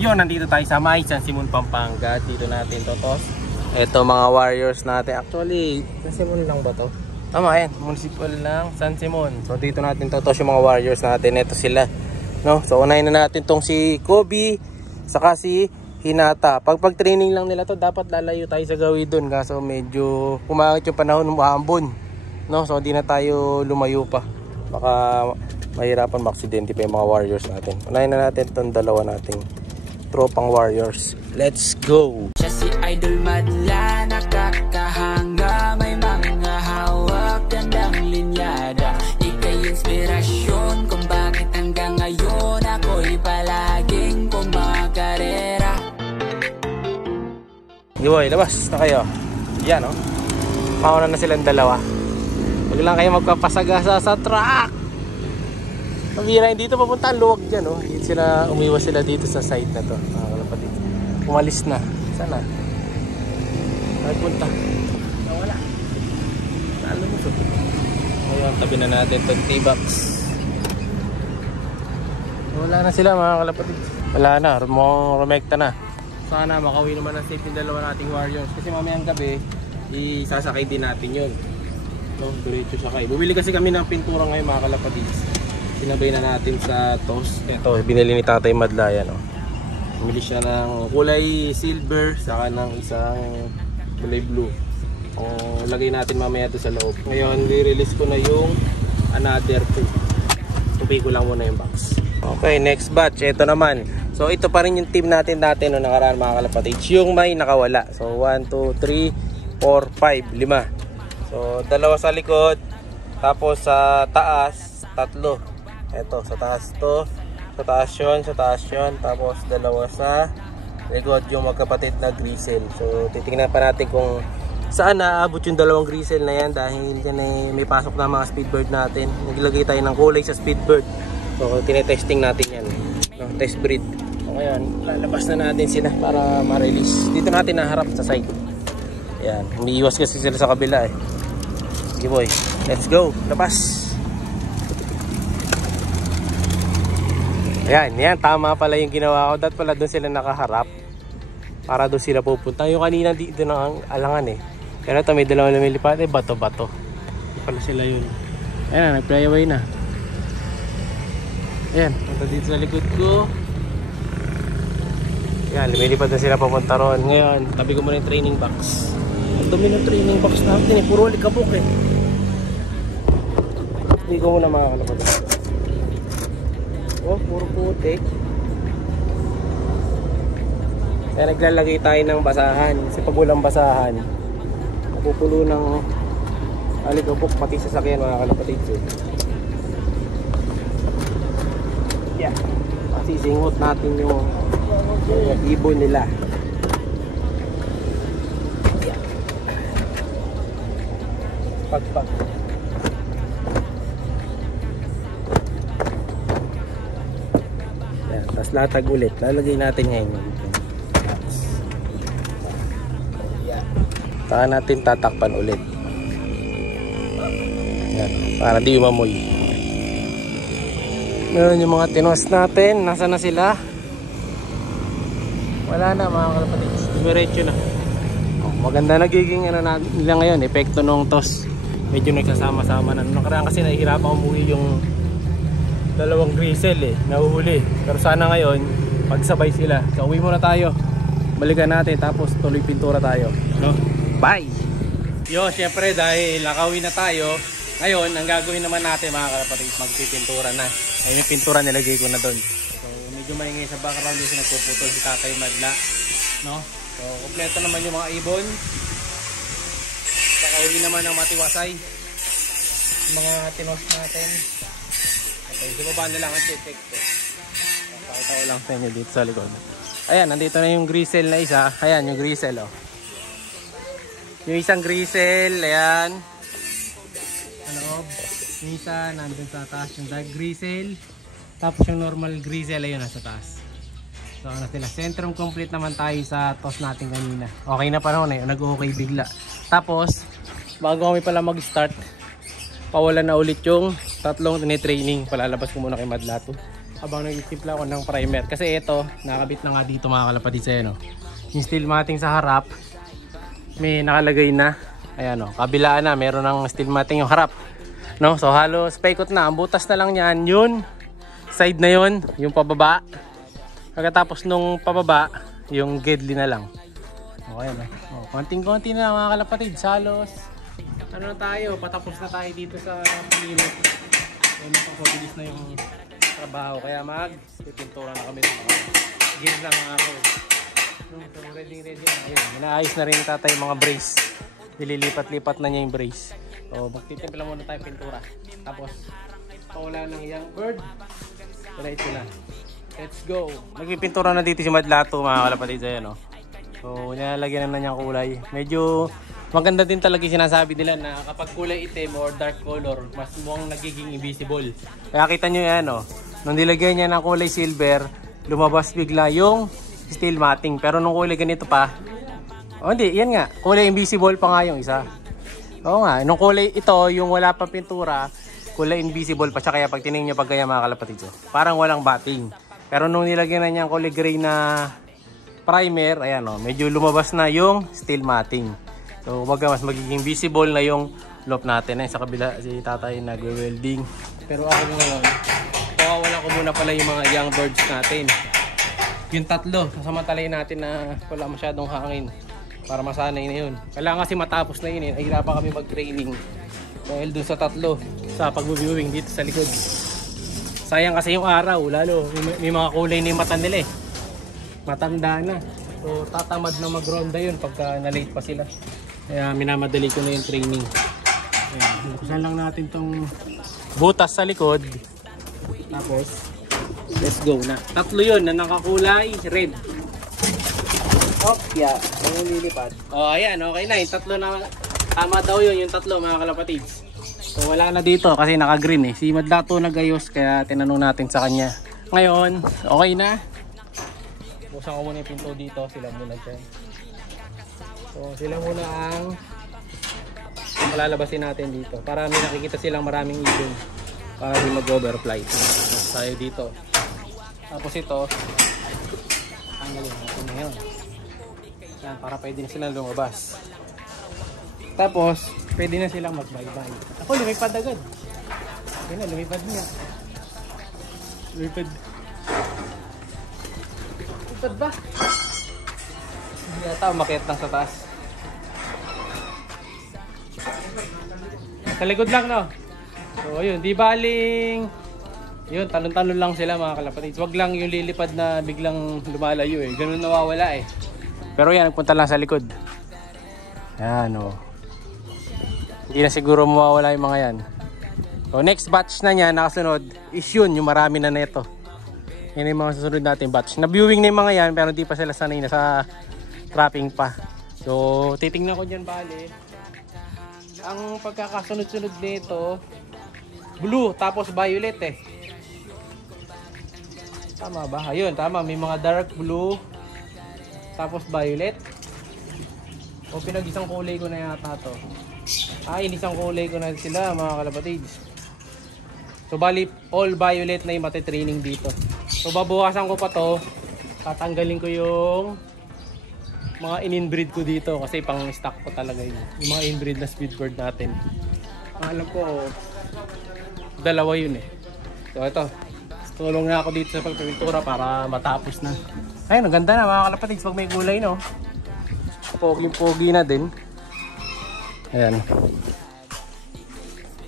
Yun, nandito tayo sa May San Simon, Pampanga. Dito natin totos. Ito mga warriors natin. Actually, San Simon lang ba to? Tama yan, municipal lang San Simon. So dito natin totos yung mga warriors natin. Ito sila, no? So unahin na natin tong si Kobe saka si Hinata. Pag training lang nila to, dapat lalayo tayo sa gawin doon. Kaso medyo pumangit yung panahon ng maambon, no? So hindi na tayo lumayo pa. Baka mahirapan maksidente pa yung mga warriors natin. Unahin na natin itong dalawa nating tropang warriors. Let's go! Siya si Idol Madla, nakakahanga, may mga hawak, gandang linyada. Ika'y inspirasyon kung bakit hanggang ngayon ako'y palaging kumakarera. Giboy, labas na kayo. Yan, oh. Mauna na silang dalawa. Huwag lang kayo magpapasagasa sa truck. Pabira, dito papunta ang luwag dyan, oh. Sila, umiwas sila dito sa side na to. Umalis na. Sana? Nagpunta. Nawala. Saan lumusot? Ngayon, tabi na natin itong T-box. Wala na sila mga kalapatid. Wala na, rumekta na. Sana makauwi naman ang safe yung dalawa nating warriors. Kasi mamayang gabi, isasakay din natin yun. No, diretso sakay. Bumili kasi kami ng pintura ngayon mga kalapatid. Sinabay na natin sa toast. Ito, binili ni Tatay Madla yan, oh. Bumili siya ng kulay silver, saka ng isang kulay blue. Lagay natin mamaya ito sa loob. Ngayon, re-release ko na yung another two. Tupay ko lang muna yung box. Okay, next batch. Ito naman. So, ito pa rin yung team natin dati noong nakaraan mga kalapatids. Yung may nakawala. So, 1, 2, 3, 4, 5, 5. So, dalawa sa likod. Tapos sa taas, tatlo. Ito, sa taas to. Sa taas yun, tapos dalawa sa likod yung magkapatid na grisel. So titingnan pa natin kung saan naaabot yung dalawang grisel na yan, dahil yan ay may pasok na mga speedbird natin. Naglagay tayo ng kulay sa speedbird. So tinetesting natin yan, no? Test breed. So ngayon, lalabas na natin sila para ma-release. Dito natin naharap sa side. Yan, umiiwas kasi sila sa kabila eh. Okay boy, let's go, labas. Yan, tama pala yung ginawa ko. Dapat pala doon sila nakaharap para doon sila pupunta. Yung kanina dito na alangan eh. Pero ito may dalawang lumilipat eh, bato-bato. Hindi pala sila yun. Ayan na, nag-fly away na. Ayan, punta dito sa likod ko. Ayan, lumilipat na sila papunta ron. Ngayon, tabi ko muna yung training box. Ang dumi ng training box natin eh, puro likabok eh. Hindi ko muna makakalapad. Oh, puro putik. Kaya naglalagay tayo ng basahan. Kasi pag walang basahan, napupulo ng alikabok pati sasakyan mga kalapatid. Yeah. Masisingot natin yung ibon nila. Yeah. Pagpag. Tapos latag ulit. Lalagay natin ngayon. Yan. Saka natin tatakpan ulit. Yan. Para di umamoy. Meron yung mga tinos natin. Nasaan na sila? Wala na mga kalapatid. Dumiretso na. Maganda nagiging ano nila ngayon. Epekto nung tos. Medyo nagsasama-sama na. Nakaraan kasi nahihirapan umuwi yung dalawang grisel eh, nahuhuli. Pero sana ngayon, pagsabay sila. So uwi muna tayo. Balikan natin tapos tuloy pintura tayo. No? Bye! Yo, syempre dahil nakauwi na tayo, ngayon, ang gagawin naman natin mga kalapatid, magpipintura na. Ayun yung pintura nilagay ko na doon. So medyo maingay sa background yung nagpuputol si Tatay Madla. No? So kompleto naman yung mga ibon. Nakahuli naman ng matiwasay. Mga tinos natin. Okay, so baba na lang ang check ko. Pakita ko lang sa inyo dito sa likod. Ayan, nandito na yung grisel na isa. Ayan, yung grisel, oh. Yung isang grisel, ayan. Ano, yung isa, nandun sa taas yung dark grisel. Tapos yung normal grisel, ayun, nasa taas. So, ano sila, centrum complete naman tayo sa toss natin kanina. Okay na panahon eh, nag-okay bigla. Tapos, bago kami pala mag-start, pawalan na ulit yung tatlong tinitraining. Palalabas ko muna kay Madlato. habang nagtitimpla ako ng primer. Kasi ito, nakabit na nga dito mga kalapatid sa no. Yung steel matting sa harap, may nakalagay na. Ayan o, kabilaan na, meron ng steel matting yung harap. No? So halos paikot na, ang butas na lang yan, yun, side na yun, yung pababa. Pagkatapos nung pababa, yung gedli na lang. O ayan o, konting-konti na lang mga kalapatid, halos. Ano na tayo, patapos na tayo dito sa pililit. Ayun, napapabilis na yung trabaho, kaya mag-pipintura na kami. Gil lang ako. So ready na. Ayun, inaayos na rin yung tatay mga brace. Nililipat-lipat na niya yung brace. So magtitimpla muna tayo pintura. Tapos pawala ng young bird. Diretso na. Let's go. Nagpipintura na dito si Madlato mga kalapatid. Ayan o. So nilalagyan na niyang kulay. Medyo maganda din talaga yung sinasabi nila na kapag kulay itim or dark color, mas mukhang nagiging invisible. Kaya kita nyo yan o. Nung nilagyan niya ng kulay silver, lumabas bigla yung steel matting. Pero nung kulay ganito pa, hindi, yan nga. Kulay invisible pa nga yung isa. Oo nga, nung kulay ito, yung wala pa pintura, kulay invisible pa siya. Kaya pag tinignan niya pag kaya mga kalapatid, parang walang batting. Pero nung nilagyan na niya ang kulay gray na primer, ayan o, medyo lumabas na yung steel matting. So baga mas magiging visible na yung loop natin. Sa kabila si tatay nagwe-welding. Pero ako ngayon, pawawalan ko muna pala yung mga young birds natin. Yung tatlo, sasamantalayin natin na wala masyadong hangin para masanay na yun. Kailangan kasi matapos na yun. Ay hirapan kami mag-training dahil dun sa tatlo sa pag-viewing dito sa likod. Sayang kasi yung araw, lalo may mga kulay na yung mata nila eh. Matanda na. So tatamad na mag-ronda yun pagka na-late pa sila. Kaya minamadali ko na yung training. Ayan, buksan lang natin tong butas sa likod. Tapos let's go na. Tatlo yun na nakakulay red. Okay, ang lilipad. Oh, ayan, okay na. Yung tatlo na tama daw yun, yung tatlo mga kalapatids. So wala na dito kasi naka-green eh. Si Madlato nagayos kaya tinanong natin sa kanya. Ngayon, okay na. Buksan ko muna yung pinto dito, sila muna dyan. So sila muna ang malalabasin natin dito. Para may nakikita silang maraming ibon. Para di mag-overfly. Tayo dito. Tapos ito, tanggalin natin ngayon. Yan, para pwede na silang lumabas. Tapos, pwede na silang mag-bye-bye. Ako, lumipad agad. Yan na, lumipad niya. Lumipad. Lumipad ba? Hindi yata, umakyat lang sa taas. Sa likod lang, no? So, yun, di baling... Yun, talon-talon lang sila mga kalapatids. Wag lang yung lilipad na biglang lumalayo eh. Ganun nawawala eh. Pero yan, nagpunta lang sa likod. Yan o. Hindi na siguro mawawala yung mga yan. So next batch na niya, nakasunod, is yun, yung marami na neto. Yan yung mga susunod natin batch. Na-viewing na yung mga yan, pero hindi pa sila sanay na sa trapping pa. So, titingnan ko dyan bali. Ang pagkakasunod-sunod nito, blue, tapos violet eh. Tama ba? Ayun, tama. May mga dark blue, tapos violet. O pinag-isang kulay ko na yata to. Inisang kulay ko na sila mga kalapatids. So bali all violet na yung matitraining dito. So babawasan ko pa to. Tatanggalin ko yung mga in-inbreed ko dito kasi pang stock ko talaga yun. Yung mga inbreed na speedbird natin. Alam ko, dalawa yun eh. So ito, tulong na ako dito sa pagpipintura para matapos na. Ayun, ang ganda na mga kalapatids pag may gulay, no? Pogi na din. Ayan.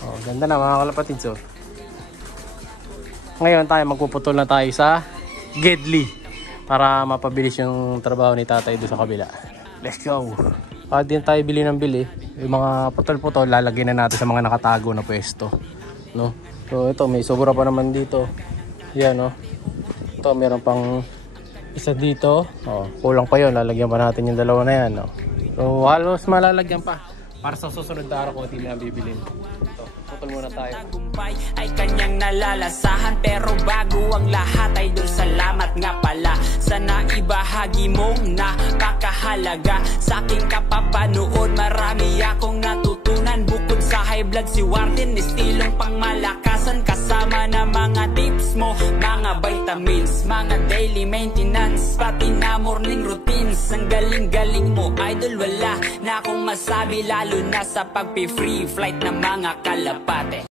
Oh, ganda na mga kalapatids, oh. Ngayon tayo magpuputol na tayo sa gedli para mapabilis yung trabaho ni tatay doon sa kabila. Let's go. Din tayo bili ng bili. Yung mga putol-putol lalagyan na natin sa mga nakatago na pwesto, no? So ito, may sobra pa naman dito. Yan, no? Ito, meron pang isa dito. Oh, kulang pa yun. Lalagyan pa natin yung dalawa na yan, no? So halos malalagyan pa. Para sa susunod na araw ko, hindi na bibilin. Ito, putol muna tayo. Tagumpay ay kanyang nalalasahan, pero bago ang lahat ay dun salamat nga pala sa naibahagi mong nakakahalaga sa aking kapapanood. Marami akong natutunan bukod sa high blood si Warden, estilong pangmalakasan, kasama na mga tips mo, mga vitamins, mga daily maintenance, pati na morning routines. Ang galing-galing mo idol, wala na akong masabi, lalo na sa pagpi-free flight ng mga kalapate.